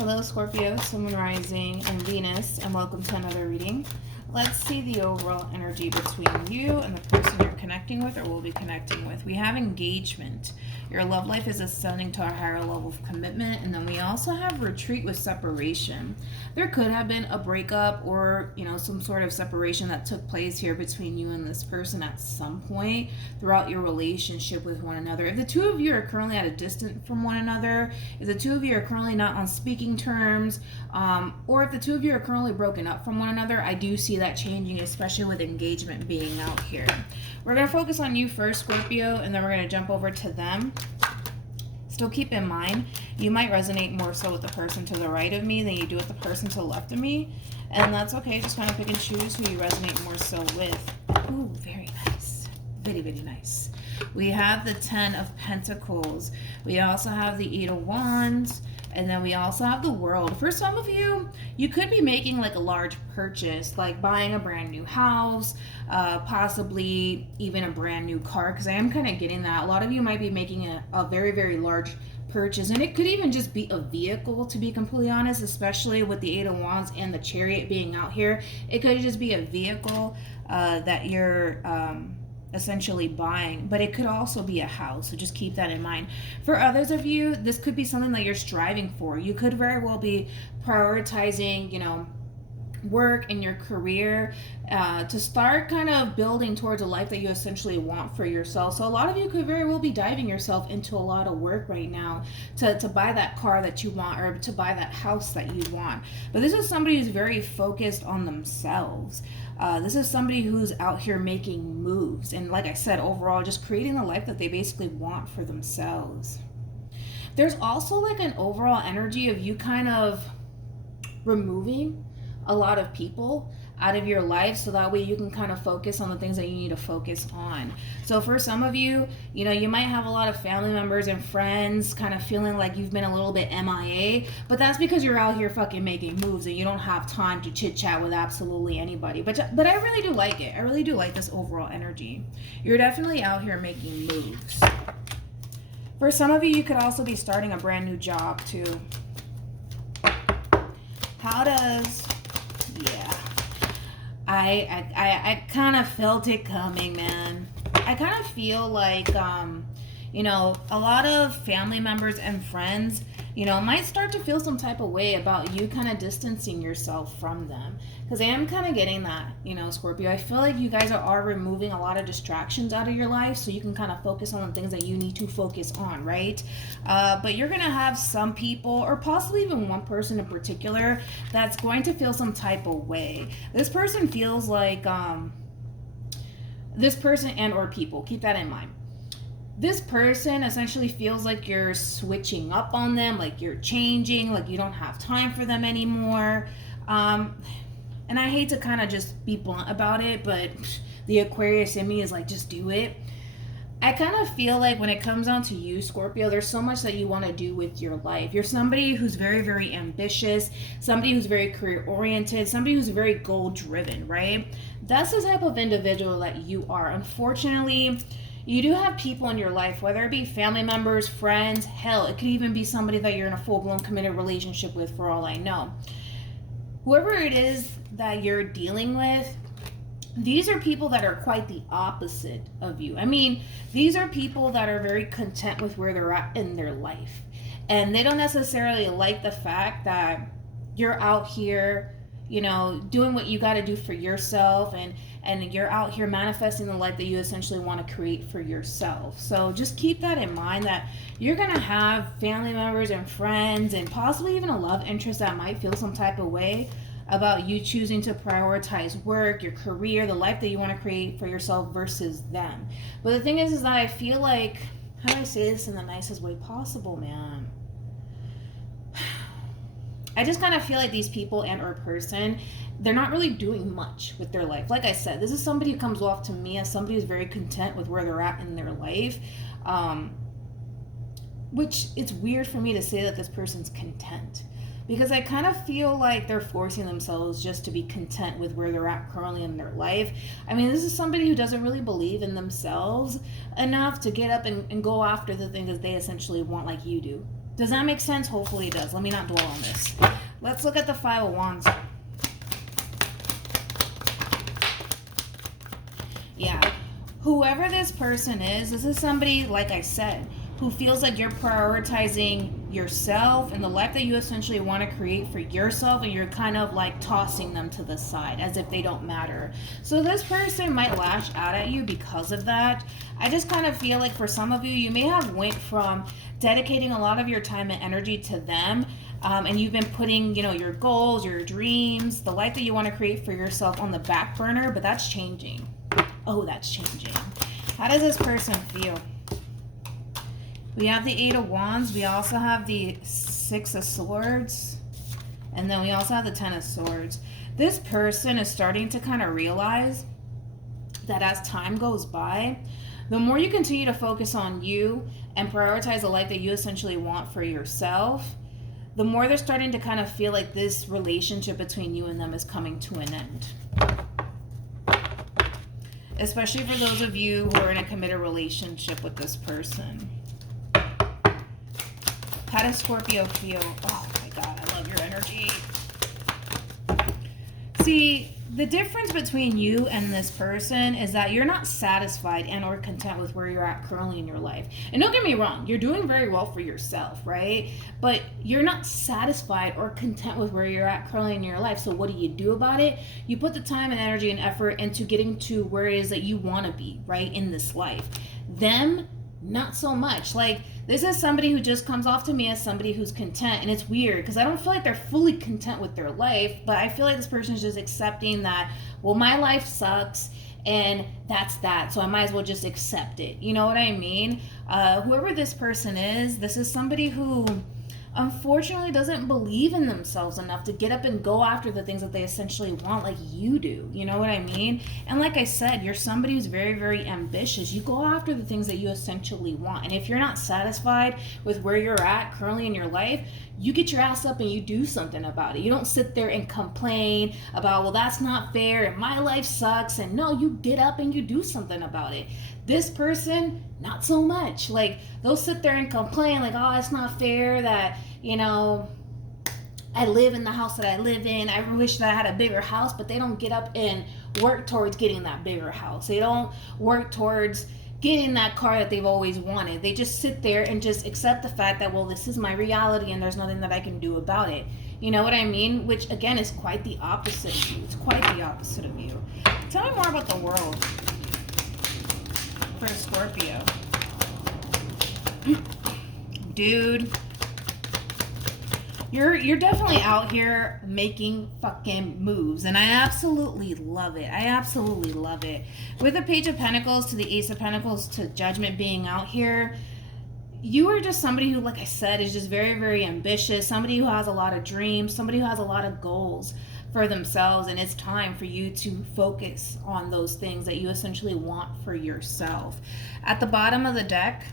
Hello, Scorpio, Sun, Moon, Rising, and Venus, and welcome to another reading. Let's see the overall energy between you and the person you're connecting with or will be connecting with. We have engagement. Your love life is ascending to a higher level of commitment. And then we also have retreat with separation. There could have been a breakup or, some sort of separation that took place here between you and this person at some point throughout your relationship with one another. If the two of you are currently at a distance from one another, if the two of you are currently not on speaking terms, or if the two of you are currently broken up from one another, I do see that changing, especially with engagement being out here. We're going to focus on you first, Scorpio, and then we're going to jump over to them. Still keep in mind, you might resonate more so with the person to the right of me than you do with the person to the left of me. And that's okay. Just kind of pick and choose who you resonate more so with. Ooh, very nice. Very, very nice. We have the 10 of Pentacles. We also have the 8 of Wands. And then we also have the World. For some of you, you could be making like a large purchase, like buying a brand new house, possibly even a brand new car, because I am kind of getting that. A lot of you might be making a very, very large purchase, and it could even just be a vehicle, to be completely honest, especially with the 8 of Wands and the Chariot being out here. It could just be a vehicle that you're essentially buying, but it could also be a house, so just keep that in mind. For others of you, this could be something that you're striving for. You could very well be prioritizing, work and your career to start kind of building towards a life that you essentially want for yourself. So a lot of you could very well be diving yourself into a lot of work right now to buy that car that you want or to buy that house that you want. But this is somebody who's very focused on themselves. This is somebody who's out here making moves. And like I said, overall, just creating the life that they basically want for themselves. There's also like an overall energy of you kind of removing a lot of people out of your life so that way you can kind of focus on the things that you need to focus on. So for some of you, you might have a lot of family members and friends kind of feeling like you've been a little bit MIA, but that's because you're out here fucking making moves and you don't have time to chit chat with absolutely anybody. But I really do like it. I really do like this overall energy. You're definitely out here making moves. For some of you, you could also be starting a brand new job too. How does... Yeah, I kind of felt it coming, man. I kind of feel like, a lot of family members and friends, might start to feel some type of way about you kind of distancing yourself from them. Because I am kind of getting that, Scorpio. I feel like you guys are removing a lot of distractions out of your life so you can kind of focus on the things that you need to focus on, right? But you're going to have some people, or possibly even one person in particular, that's going to feel some type of way. This person feels like, this person and or people, keep that in mind. This person essentially feels like you're switching up on them, like you're changing, like you don't have time for them anymore. And I hate to kind of just be blunt about it, but the Aquarius in me is like, just do it. I kind of feel like when it comes down to you, Scorpio, there's so much that you want to do with your life. You're somebody who's very, very ambitious, somebody who's very career-oriented, somebody who's very goal-driven, right? That's the type of individual that you are. Unfortunately, you do have people in your life, whether it be family members, friends, hell, it could even be somebody that you're in a full-blown committed relationship with, for all I know. Whoever it is that you're dealing with, these are people that are quite the opposite of you. I mean, these are people that are very content with where they're at in their life. And they don't necessarily like the fact that you're out here, doing what you got to do for yourself, and you're out here manifesting the life that you essentially want to create for yourself. So just keep that in mind, that you're going to have family members and friends and possibly even a love interest that might feel some type of way about you choosing to prioritize work, your career, the life that you want to create for yourself versus them. But the thing is that I feel like, how do I say this in the nicest way possible, man? I just kind of feel like these people and or person, they're not really doing much with their life. Like I said, this is somebody who comes off to me as somebody who's very content with where they're at in their life. Which it's weird for me to say that this person's content, because I kind of feel like they're forcing themselves just to be content with where they're at currently in their life. I mean, this is somebody who doesn't really believe in themselves enough to get up and go after the things that they essentially want like you do. Does that make sense? Hopefully it does. Let me not dwell on this. Let's look at the Five of Wands. Yeah. Whoever this person is, this is somebody, like I said, who feels like you're prioritizing yourself and the life that you essentially want to create for yourself, and you're kind of like tossing them to the side as if they don't matter. So this person might lash out at you because of that. I just kind of feel like for some of you, you may have went from dedicating a lot of your time and energy to them, and you've been putting, you know, your goals, your dreams, the life that you want to create for yourself on the back burner, but that's changing. Oh, that's changing. How does this person feel? We have the Eight of Wands. We also have the Six of Swords. And then we also have the Ten of Swords. This person is starting to kind of realize that as time goes by, the more you continue to focus on you and prioritize the life that you essentially want for yourself, the more they're starting to kind of feel like this relationship between you and them is coming to an end. Especially for those of you who are in a committed relationship with this person. How does Scorpio feel? Oh my God, I love your energy. See, the difference between you and this person is that you're not satisfied and or content with where you're at currently in your life. And don't get me wrong, you're doing very well for yourself, right? But you're not satisfied or content with where you're at currently in your life. So what do you do about it? You put the time and energy and effort into getting to where it is that you want to be, right, in this life. Them, not so much. Like, this is somebody who just comes off to me as somebody who's content, and it's weird because I don't feel like they're fully content with their life, but I feel like this person is just accepting that, well, my life sucks and that's that, so I might as well just accept it. You know what I mean? Whoever this person is, this is somebody who unfortunately doesn't believe in themselves enough to get up and go after the things that they essentially want like you do. You know what I mean? And like I said, you're somebody who's very, very ambitious. You go after the things that you essentially want. And if you're not satisfied with where you're at currently in your life, you get your ass up and you do something about it. You don't sit there and complain about, well, that's not fair and my life sucks. And no, you get up and you do something about it. This person, not so much. Like, they'll sit there and complain like, oh, it's not fair that, you know, I live in the house that I live in. I wish that I had a bigger house, but they don't get up and work towards getting that bigger house. They don't work towards getting that car that they've always wanted. They just sit there and just accept the fact that, well, this is my reality and there's nothing that I can do about it. You know what I mean? Which, again, is quite the opposite of you. It's quite the opposite of you. Tell me more about the world for Scorpio. Dude, you're definitely out here making fucking moves, and I absolutely love it. I absolutely love it. With the Page of Pentacles to the Ace of Pentacles to Judgment being out here, you are just somebody who, like I said, is just very, very ambitious, somebody who has a lot of dreams, somebody who has a lot of goals for themselves, and it's time for you to focus on those things that you essentially want for yourself. At the bottom of the deck,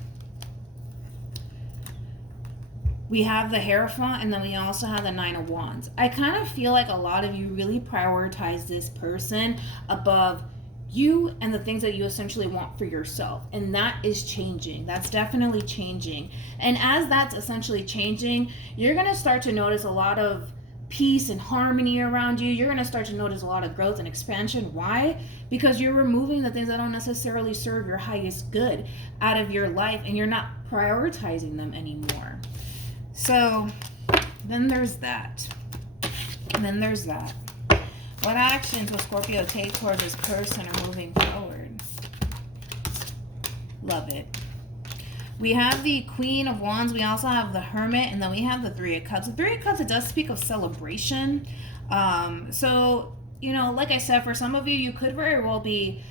we have the Hierophant, and then we also have the Nine of Wands. I kind of feel like a lot of you really prioritize this person above you and the things that you essentially want for yourself. And that is changing. That's definitely changing. And as that's essentially changing, you're going to start to notice a lot of peace and harmony around you. You're going to start to notice a lot of growth and expansion. Why? Because you're removing the things that don't necessarily serve your highest good out of your life, and you're not prioritizing them anymore. So then there's that. And then there's that. What actions will Scorpio take towards this person or moving forward? Love it. We have the Queen of Wands. We also have the Hermit. And then we have the Three of Cups. The Three of Cups, it does speak of celebration. So, you know, like I said, for some of you, you could very well be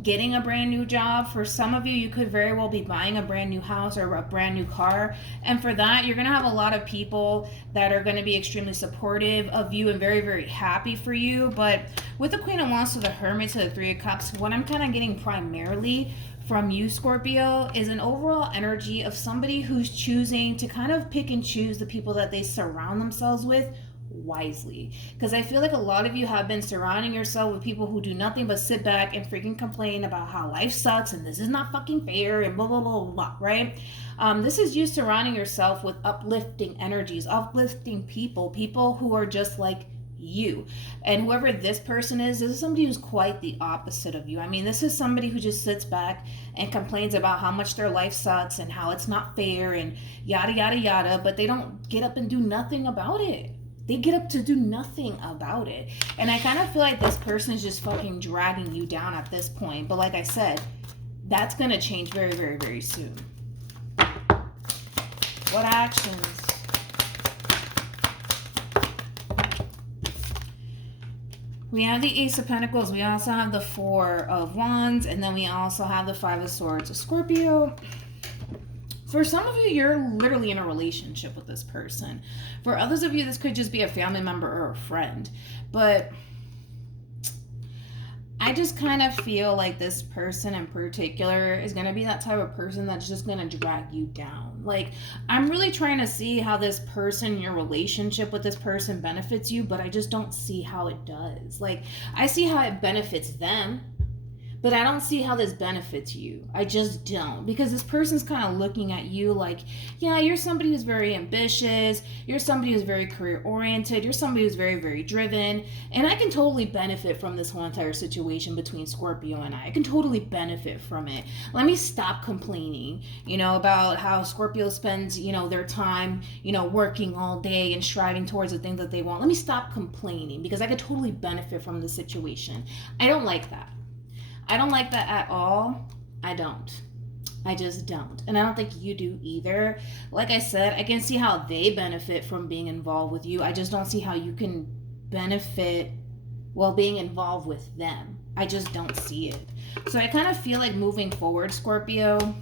getting a brand new job. For some of you, you could very well be buying a brand new house or a brand new car. And for that, you're going to have a lot of people that are going to be extremely supportive of you and very, very happy for you. But with the Queen of Wands to the Hermit to the Three of Cups, what I'm kind of getting primarily from you, Scorpio, is an overall energy of somebody who's choosing to kind of pick and choose the people that they surround themselves with wisely. Because I feel like a lot of you have been surrounding yourself with people who do nothing but sit back and freaking complain about how life sucks and this is not fucking fair and blah, blah, blah, blah, right? This is you surrounding yourself with uplifting energies, uplifting people who are just like you. And whoever this person is, this is somebody who's quite the opposite of you. I mean, this is somebody who just sits back and complains about how much their life sucks and how it's not fair and yada, yada, yada, but they don't get up and do nothing about it. They get up to do nothing about it. And I kind of feel like this person is just fucking dragging you down at this point. But like I said, that's going to change very, very, very soon. What actions? We have the Ace of Pentacles. We also have the Four of Wands. And then we also have the Five of Swords. Scorpio. For some of you, you're literally in a relationship with this person. For others of you, this could just be a family member or a friend. But I just kind of feel like this person in particular is going to be that type of person that's just going to drag you down. Like, I'm really trying to see how this person, your relationship with this person benefits you, but I just don't see how it does. Like, I see how it benefits them, but I don't see how this benefits you. I just don't. Because this person's kind of looking at you like, yeah, you're somebody who's very ambitious. You're somebody who's very career-oriented. You're somebody who's very, very driven. And I can totally benefit from this whole entire situation between Scorpio and I can totally benefit from it. Let me stop complaining, about how Scorpio spends, their time, working all day and striving towards the things that they want. Let me stop complaining because I could totally benefit from the situation. I don't like that. I don't like that at all. I don't. I just don't. And I don't think you do either. Like I said, I can see how they benefit from being involved with you. I just don't see how you can benefit while being involved with them. I just don't see it. So I kind of feel like moving forward, Scorpio,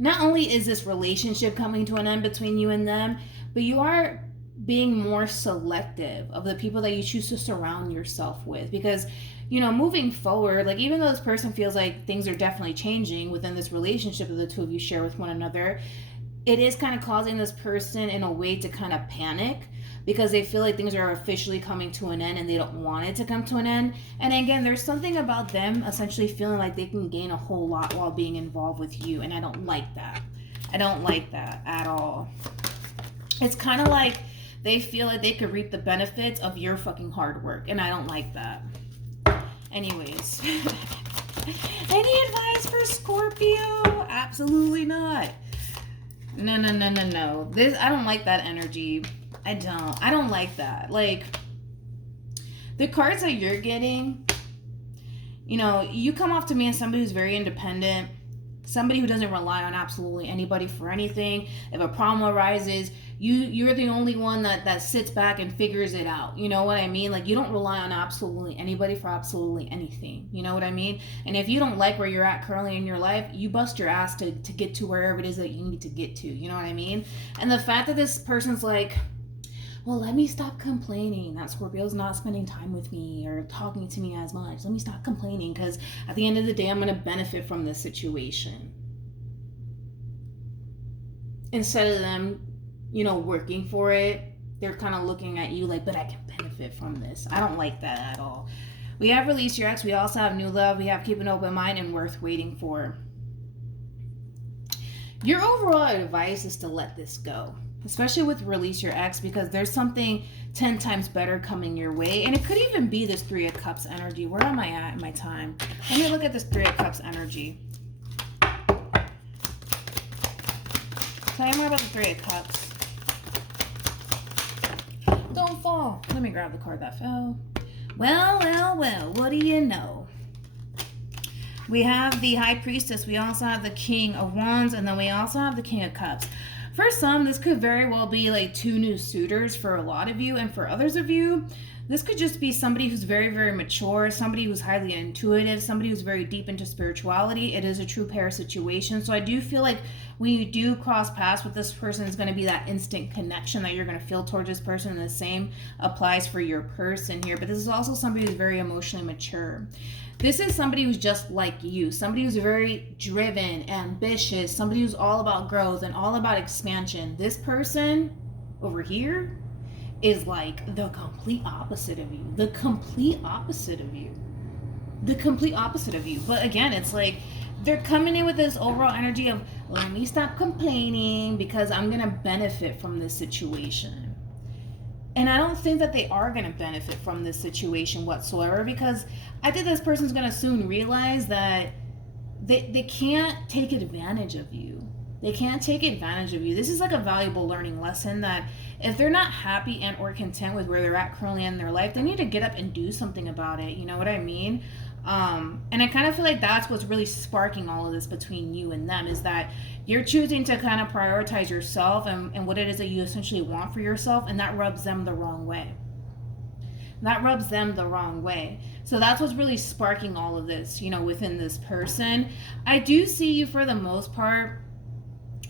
not only is this relationship coming to an end between you and them, but you are being more selective of the people that you choose to surround yourself with. Because moving forward, like even though this person feels like things are definitely changing within this relationship that the two of you share with one another, it is kind of causing this person in a way to kind of panic because they feel like things are officially coming to an end and they don't want it to come to an end. And again, there's something about them essentially feeling like they can gain a whole lot while being involved with you. And I don't like that. I don't like that at all. It's kind of like they feel like they could reap the benefits of your fucking hard work. And I don't like that. Anyways, any advice for Scorpio? Absolutely not. No. I don't like that energy. I don't like that. Like, the cards that you're getting, you come off to me as somebody who's very independent, somebody who doesn't rely on absolutely anybody for anything. If a problem arises, you're the only one that sits back and figures it out. You know what I mean? Like, you don't rely on absolutely anybody for absolutely anything. You know what I mean? And if you don't like where you're at currently in your life, you bust your ass to get to wherever it is that you need to get to. You know what I mean? And the fact that this person's like, well, let me stop complaining that Scorpio's not spending time with me or talking to me as much. Let me stop complaining because at the end of the day, I'm going to benefit from this situation. Instead of them, working for it, they're kind of looking at you like, but I can benefit from this. I don't like that at all. We have Release Your Ex. We also have New Love. We have Keep an Open Mind and Worth Waiting For. Your overall advice is to let this go, especially with Release Your Ex, because there's something 10 times better coming your way. And it could even be this Three of Cups energy. Where am I at in my time? Let me look at this Three of Cups energy. Tell me more about the Three of Cups. Don't fall. Let me grab the card that fell. Well, what do you know? We have the High Priestess. We also have the King of Wands. And then we also have the King of Cups. For some, this could very well be like two new suitors for a lot of you. And for others of you, this could just be somebody who's very, very mature, somebody who's highly intuitive, somebody who's very deep into spirituality. It is a true pair situation. So I do feel like when you do cross paths with this person, it's going to be that instant connection that you're going to feel towards this person. And the same applies for your person here. But this is also somebody who's very emotionally mature. This is somebody who's just like you, somebody who's very driven, ambitious, somebody who's all about growth and all about expansion. This person over here is like the complete opposite of you. The complete opposite of you. The complete opposite of you. But again, it's like they're coming in with this overall energy of, let me stop complaining because I'm going to benefit from this situation. And I don't think that they are going to benefit from this situation whatsoever, because I think this person's going to soon realize that they can't take advantage of you. They can't take advantage of you. This is like a valuable learning lesson that if they're not happy and or content with where they're at currently in their life, they need to get up and do something about it. You know what I mean? And I kind of feel like that's what's really sparking all of this between you and them, is that you're choosing to kind of prioritize yourself and what it is that you essentially want for yourself, and that rubs them the wrong way. That rubs them the wrong way. So that's what's really sparking all of this, you know, within this person. I do see you, for the most part,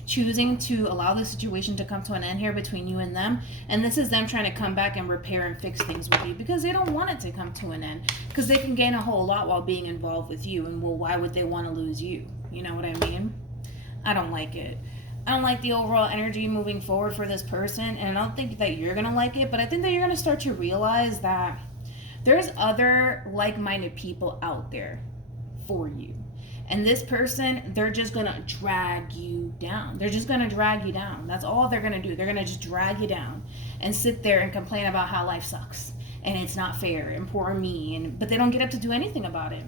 choosing to allow the situation to come to an end here between you and them, and this is them trying to come back and repair and fix things with you, because they don't want it to come to an end, because they can gain a whole lot while being involved with you, and well, why would they want to lose you? You know what I mean? I don't like it. I don't like the overall energy moving forward for this person, and I don't think that you're gonna like it, but I think that you're gonna start to realize that there's other like-minded people out there for you. And this person, they're just going to drag you down. They're just going to drag you down. That's all they're going to do. They're going to just drag you down and sit there and complain about how life sucks and it's not fair and poor me. But they don't get up to do anything about it.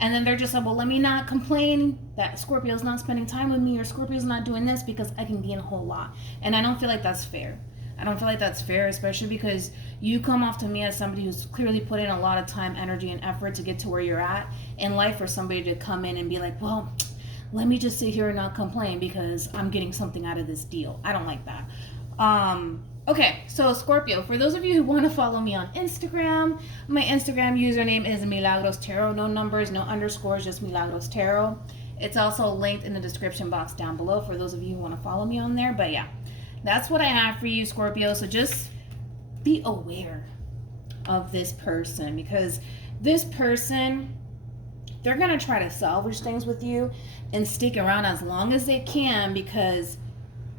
And then they're just like, well, let me not complain that Scorpio's not spending time with me, or Scorpio's not doing this, because I can gain a whole lot. And I don't feel like that's fair. I don't feel like that's fair, especially because you come off to me as somebody who's clearly put in a lot of time, energy, and effort to get to where you're at in life, for somebody to come in and be like, well, let me just sit here and not complain because I'm getting something out of this deal. I don't like that. Okay, so Scorpio, for those of you who want to follow me on Instagram, my Instagram username is MilagrosTarot. No numbers, no underscores, just MilagrosTarot. It's also linked in the description box down below for those of you who want to follow me on there. But yeah, that's what I have for you, Scorpio. So just be aware of this person, because this person, they're going to try to salvage things with you and stick around as long as they can, because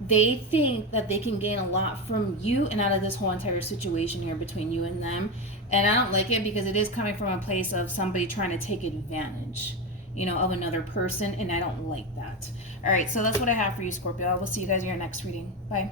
they think that they can gain a lot from you and out of this whole entire situation here between you and them. And I don't like it, because it is coming from a place of somebody trying to take advantage, you know, of another person, and I don't like that. All right, so that's what I have for you, Scorpio. I will see you guys in your next reading. Bye.